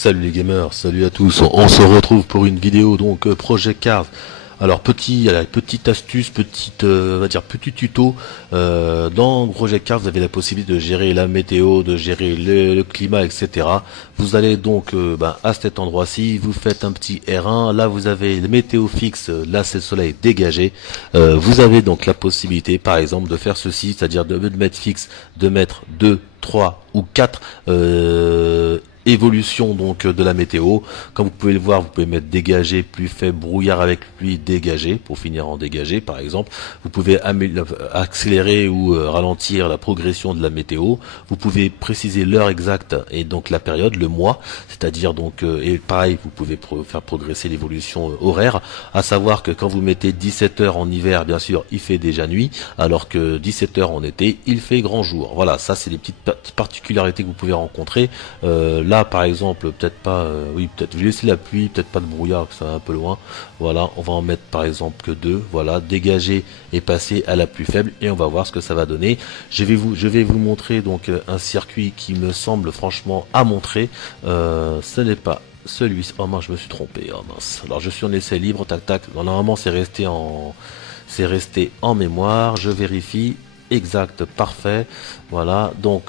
Salut les gamers, salut à tous, on se retrouve pour une vidéo donc Project Cars. Alors petite astuce, on va dire petit tuto. Dans Project Cars, vous avez la possibilité de gérer la météo, de gérer le climat, etc. Vous allez donc à cet endroit-ci, vous faites un petit R1. Là, vous avez le météo fixe. Là, c'est le soleil dégagé. Vous avez donc la possibilité, par exemple, de faire ceci, c'est-à-dire de mettre fixe, de mettre 2, 3 ou 4 évolution donc de la météo. Comme vous pouvez le voir, vous pouvez mettre dégagé, pluie faible, brouillard avec pluie, dégagé, pour finir en dégagé par exemple. Vous pouvez accélérer ou ralentir la progression de la météo. Vous pouvez préciser l'heure exacte et donc la période, le mois, c'est-à-dire donc et pareil, vous pouvez faire progresser l'évolution horaire, à savoir que quand vous mettez 17 heures en hiver, bien sûr, il fait déjà nuit, alors que 17 heures en été, il fait grand jour. Voilà, ça c'est les petites particularités que vous pouvez rencontrer. Là par exemple, peut-être pas, oui peut-être, je vais laisser la pluie, peut-être pas de brouillard, que ça va un peu loin. Voilà, on va en mettre par exemple que 2, voilà, dégager et passer à la plus faible et on va voir ce que ça va donner. Je vais vous montrer donc un circuit qui me semble franchement à montrer. Ce n'est pas celui-ci. Oh mince, je me suis trompé. Oh mince. Alors je suis en essai libre, tac tac. Normalement c'est resté en mémoire. Je vérifie. Exact, parfait. Voilà, donc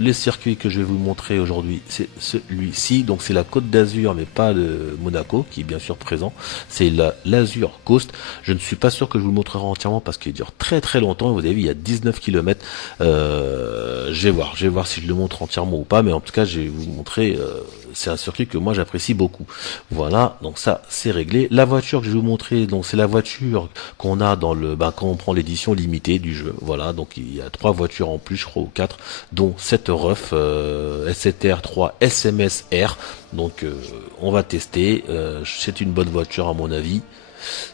les circuits que je vais vous montrer aujourd'hui, c'est celui-ci, donc c'est la Côte d'Azur, mais pas le Monaco, qui est bien sûr présent, c'est l'Azur Coast. Je ne suis pas sûr que je vous le montrerai entièrement parce qu'il dure très très longtemps, vous avez vu, il y a 19 km, je vais voir si je le montre entièrement ou pas, mais en tout cas, je vais vous montrer, c'est un circuit que moi j'apprécie beaucoup. Voilà, donc ça, c'est réglé. La voiture que je vais vous montrer, donc c'est la voiture qu'on a dans le, quand on prend l'édition limitée du jeu, voilà, donc il y a 3 voitures en plus, je crois, ou 4, dont cette ref STR3 SMSR. Donc on va tester, c'est une bonne voiture à mon avis.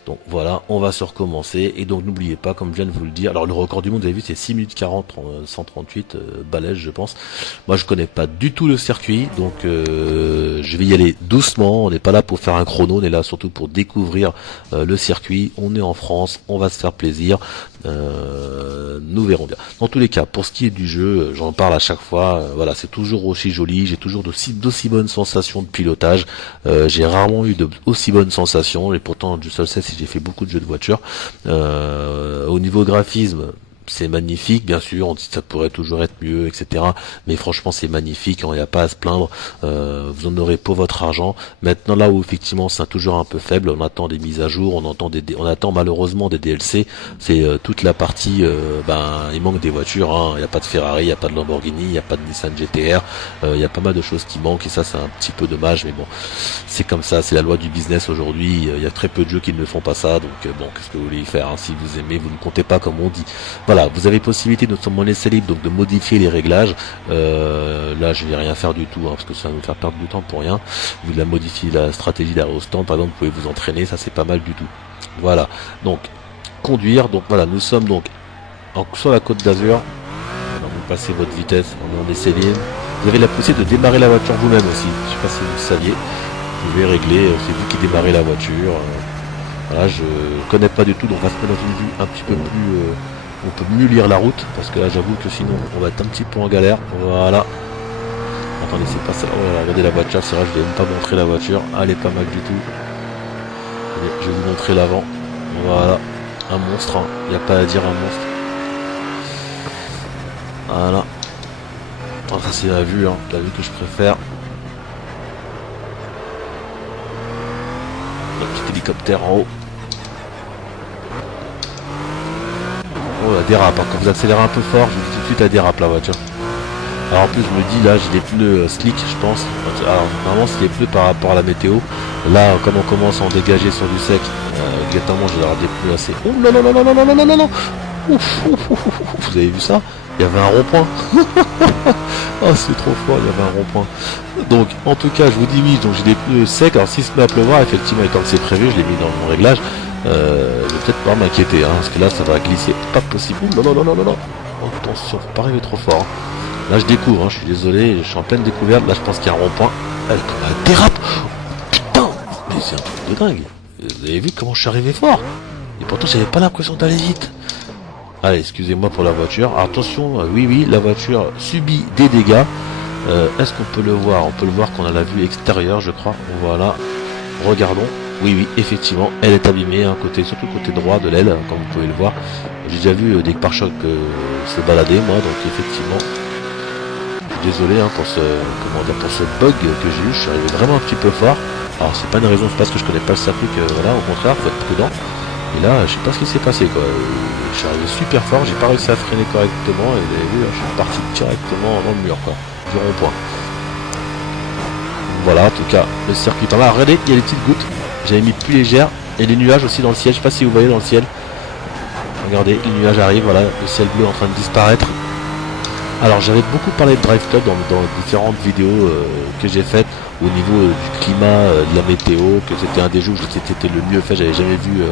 Donc voilà, on va se recommencer. Et donc n'oubliez pas, comme je viens de vous le dire, alors le record du monde, vous avez vu, c'est 6 minutes 40, 138 balèze je pense. Moi je connais pas du tout le circuit, donc je vais y aller doucement. On n'est pas là pour faire un chrono, on est là surtout pour découvrir le circuit. On est en France, on va se faire plaisir. Nous verrons bien. Dans tous les cas, pour ce qui est du jeu, j'en parle à chaque fois, voilà, c'est toujours aussi joli, j'ai toujours d'aussi bonnes sensations de pilotage, j'ai rarement eu aussi bonnes sensations, et pourtant du seul sait si j'ai fait beaucoup de jeux de voiture. Au niveau graphisme, c'est magnifique, bien sûr, on dit que ça pourrait toujours être mieux, etc. Mais franchement, c'est magnifique, il n'y a pas à se plaindre. Vous en aurez pour votre argent. Maintenant, là où effectivement c'est toujours un peu faible, on attend des mises à jour, on attend malheureusement des DLC. C'est toute la partie, il manque des voitures. Hein. Il n'y a pas de Ferrari, il n'y a pas de Lamborghini, il n'y a pas de Nissan GT-R. Il y a pas mal de choses qui manquent et ça, c'est un petit peu dommage. Mais bon, c'est comme ça, c'est la loi du business aujourd'hui. Il y a très peu de jeux qui ne font pas ça. Donc bon, qu'est-ce que vous voulez y faire hein. Si vous aimez, vous ne comptez pas comme on dit. Voilà, vous avez possibilité de mon essai libre donc de modifier les réglages. Là je vais rien faire du tout hein, parce que ça va nous faire perdre du temps pour rien. Vous la modifiez la stratégie d'aérostand, par exemple, vous pouvez vous entraîner, ça c'est pas mal du tout. Voilà, donc conduire, donc voilà, nous sommes donc sur la Côte d'Azur. Vous passez votre vitesse, on est en essai libre. Vous avez la possibilité de démarrer la voiture vous-même aussi. Je sais pas si vous le saviez. Vous pouvez régler, c'est vous qui démarrez la voiture. Voilà, je connais pas du tout, donc on va se mettre dans une vue un petit peu plus. On peut mieux lire la route, parce que là j'avoue que sinon on va être un petit peu en galère. Voilà. Attendez, c'est pas ça. Oh là là, regardez la voiture, c'est vrai, je vais même pas montrer la voiture. Elle est pas mal du tout. Allez, je vais vous montrer l'avant. Voilà. Un monstre, hein. Il n'y a pas à dire un monstre. Voilà. Alors, ça c'est la vue que je préfère. Un petit hélicoptère en haut. Oh, elle dérape, hein. Quand vous accélérez un peu fort, je vous dis tout de suite, elle dérape la voiture. Alors en plus, je me dis, là, j'ai des pneus slick, je pense. Alors, normalement, c'est des pneus par rapport à la météo. Là, comme on commence à en dégager sur du sec, exactement, je vais avoir des pneus assez... Oh là là là là là là là là là. Ouf, ouf, ouf, ouf. Vous avez vu ça? Il y avait un rond-point. Oh, c'est trop fort, il y avait un rond-point. Donc, en tout cas, je vous dis oui, donc j'ai des pneus secs. Alors, s'il se met à pleuvoir, effectivement, et comme c'est prévu, je l'ai mis dans mon réglage. Je vais peut-être pas m'inquiéter, hein, parce que là ça va glisser, pas possible. Non, non, non, non, non, non. Attention, faut pas arriver trop fort. Là je découvre, hein, je suis désolé, je suis en pleine découverte. Là je pense qu'il y a un rond-point. Elle dérape. Putain, mais c'est un truc de dingue. Vous avez vu comment je suis arrivé fort? Et pourtant j'avais pas l'impression d'aller vite. Allez, excusez-moi pour la voiture. Alors, attention, oui, la voiture subit des dégâts. Est-ce qu'on peut le voir? On peut le voir qu'on a la vue extérieure, je crois. Voilà. Regardons. Oui, oui, effectivement, elle est abîmée, hein, surtout le côté droit de l'aile, comme vous pouvez le voir. J'ai déjà vu des pare-chocs se balader, moi, donc effectivement, je suis désolé, hein, pour ce bug que j'ai eu. Je suis arrivé vraiment un petit peu fort. Alors, c'est pas une raison, c'est parce que je connais pas le circuit que, voilà, au contraire, faut être prudent. Et là, je sais pas ce qui s'est passé, quoi. Je suis arrivé super fort, j'ai pas réussi à freiner correctement, et vous avez vu, je suis parti directement dans le mur, quoi, du rond-point. Voilà, en tout cas, le circuit pas mal. Regardez, il y a des petites gouttes. J'avais mis plus légère. Et les nuages aussi dans le ciel. Je sais pas si vous voyez dans le ciel. Regardez, les nuages arrivent. Voilà, le ciel bleu est en train de disparaître. Alors, j'avais beaucoup parlé de Drive Club dans différentes vidéos que j'ai faites au niveau du climat, de la météo, que c'était un des jeux où c'était le mieux fait. J'avais jamais vu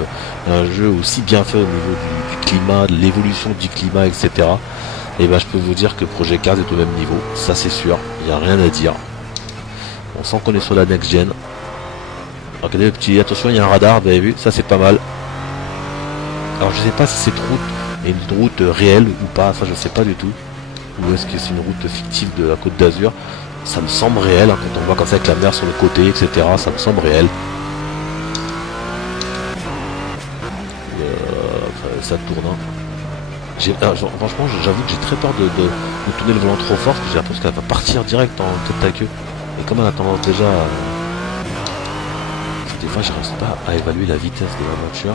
un jeu aussi bien fait au niveau du climat, de l'évolution du climat, etc. Et ben, je peux vous dire que Project Cars est au même niveau. Ça, c'est sûr. Il n'y a rien à dire. On sent qu'on est sur la next gen. Regardez le petit, attention, il y a un radar, vous avez vu, ça c'est pas mal. Alors je sais pas si cette route est une route réelle ou pas, ça je sais pas du tout. Ou est-ce que c'est une route fictive de la Côte d'Azur? Ça me semble réel, hein, quand on voit comme ça avec la mer sur le côté, etc. Ça me semble réel. Ça tourne. Hein. Franchement, j'avoue que j'ai très peur de tourner le volant trop fort, parce que j'ai l'impression qu'elle va partir direct en tête à queue. Et comme elle a tendance déjà à... Des fois, je n'arrive pas à évaluer la vitesse de la voiture.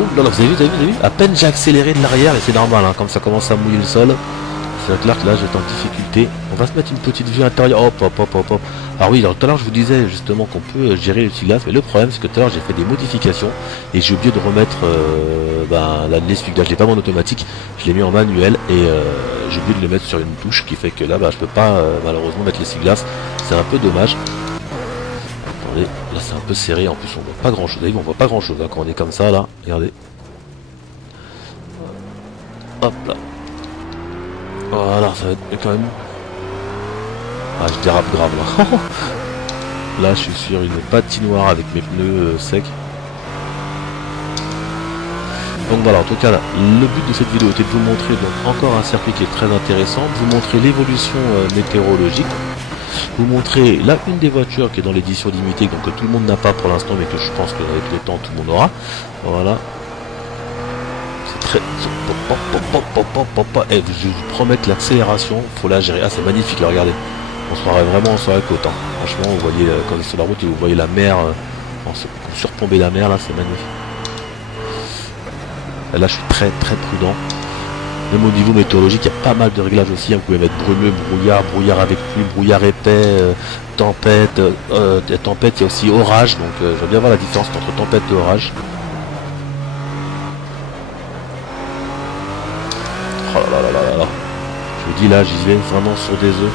Oh là là, vous avez vu, à peine j'ai accéléré de l'arrière, et c'est normal, hein, comme ça commence à mouiller le sol. C'est clair que là, j'étais en difficulté. On va se mettre une petite vue intérieure. Hop, hop, hop, hop, hop. Alors oui, alors tout à l'heure, je vous disais justement qu'on peut gérer l'essuie-glace, mais le problème, c'est que tout à l'heure, j'ai fait des modifications, et j'ai oublié de remettre l'essuie-glace. Je l'ai pas mis en automatique, je l'ai mis en manuel, et j'ai oublié de le mettre sur une touche, qui fait que là, je peux pas malheureusement mettre l'essuie-glace. C'est un peu dommage. Attendez, là c'est un peu serré, en plus on voit pas grand chose. Vous voyez, on voit pas grand chose hein, quand on est comme ça là. Regardez. Hop là. Voilà, ça va être quand même. Ah, je dérape grave là. Là je suis sur une patinoire avec mes pneus secs. Donc voilà, en tout cas là, le but de cette vidéo était de vous montrer donc encore un circuit qui est très intéressant, de vous montrer l'évolution météorologique. Vous montrer là une des voitures qui est dans l'édition limitée, donc que tout le monde n'a pas pour l'instant, mais que je pense qu'avec le temps tout le monde aura. Voilà. C'est très... Et je vous promets que l'accélération, faut la gérer. Ah c'est magnifique là, regardez. On se croirait vraiment sur la côte. Hein. Franchement, vous voyez quand vous êtes sur la route et vous voyez la mer, surplomber la mer là, c'est magnifique. Là je suis très prudent. Même au niveau météorologique, il y a pas mal de réglages aussi. Hein. Vous pouvez mettre brumeux, brouillard avec pluie, brouillard épais, tempête. Tempête, il y a aussi orage. Donc je veux bien voir la différence entre tempête et orage. Oh là là là là là. Je vous dis là, j'y vais vraiment sur des œufs.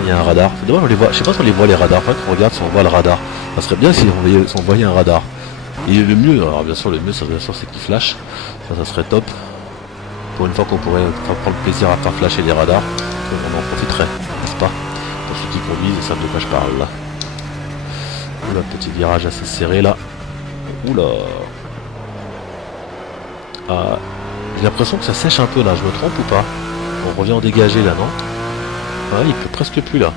Il y a un radar. C'est dommage, on les voit. Je sais pas si on les voit les radars. Enfin, qu'on regarde si on voit le radar. Ça serait bien si on voyait un radar. Et le mieux, alors bien sûr, c'est qu'il flash. Ça serait top. Pour une fois qu'on pourrait prendre plaisir à faire flasher les radars, on en profiterait, n'est-ce pas? Pour ceux qui conduisent, ça de quoi je parle là. Oula, petit virage assez serré là. Oula. Ah, j'ai l'impression que ça sèche un peu là. Je me trompe ou pas? On revient en dégagé là, non? Ah, il peut presque plus là.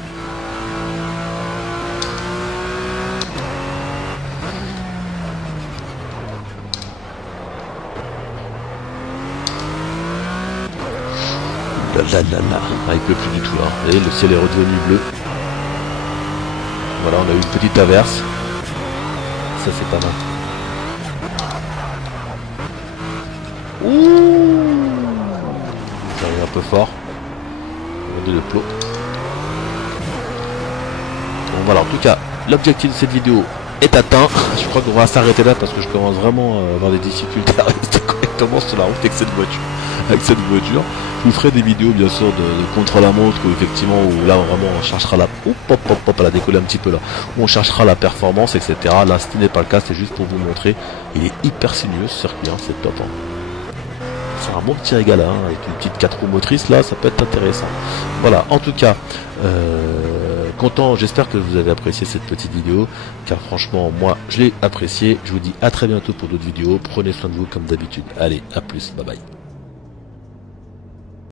Là. Ah, il pleut plus du tout là. Vous voyez, le ciel est redevenu bleu. Voilà, on a eu une petite averse. Ça c'est pas mal. Ouh, j'arrive un peu fort. Regardez le plot. Bon voilà, en tout cas, l'objectif de cette vidéo est atteint. Je crois qu'on va s'arrêter là parce que je commence vraiment à avoir des difficultés à rester correctement sur la route avec cette voiture. Je vous ferai des vidéos bien sûr de contrôle à montre où effectivement où là vraiment on cherchera la elle a décollé un petit peu là, où on cherchera la performance, etc. Là ce n'est pas le cas, c'est juste pour vous montrer. Il est hyper sinueux ce circuit, hein, c'est top. Hein. C'est un bon petit régal avec une petite 4 roues motrices là, ça peut être intéressant. Voilà, en tout cas, content, j'espère que vous avez apprécié cette petite vidéo, car franchement moi je l'ai apprécié. Je vous dis à très bientôt pour d'autres vidéos, prenez soin de vous comme d'habitude. Allez, à plus, bye bye.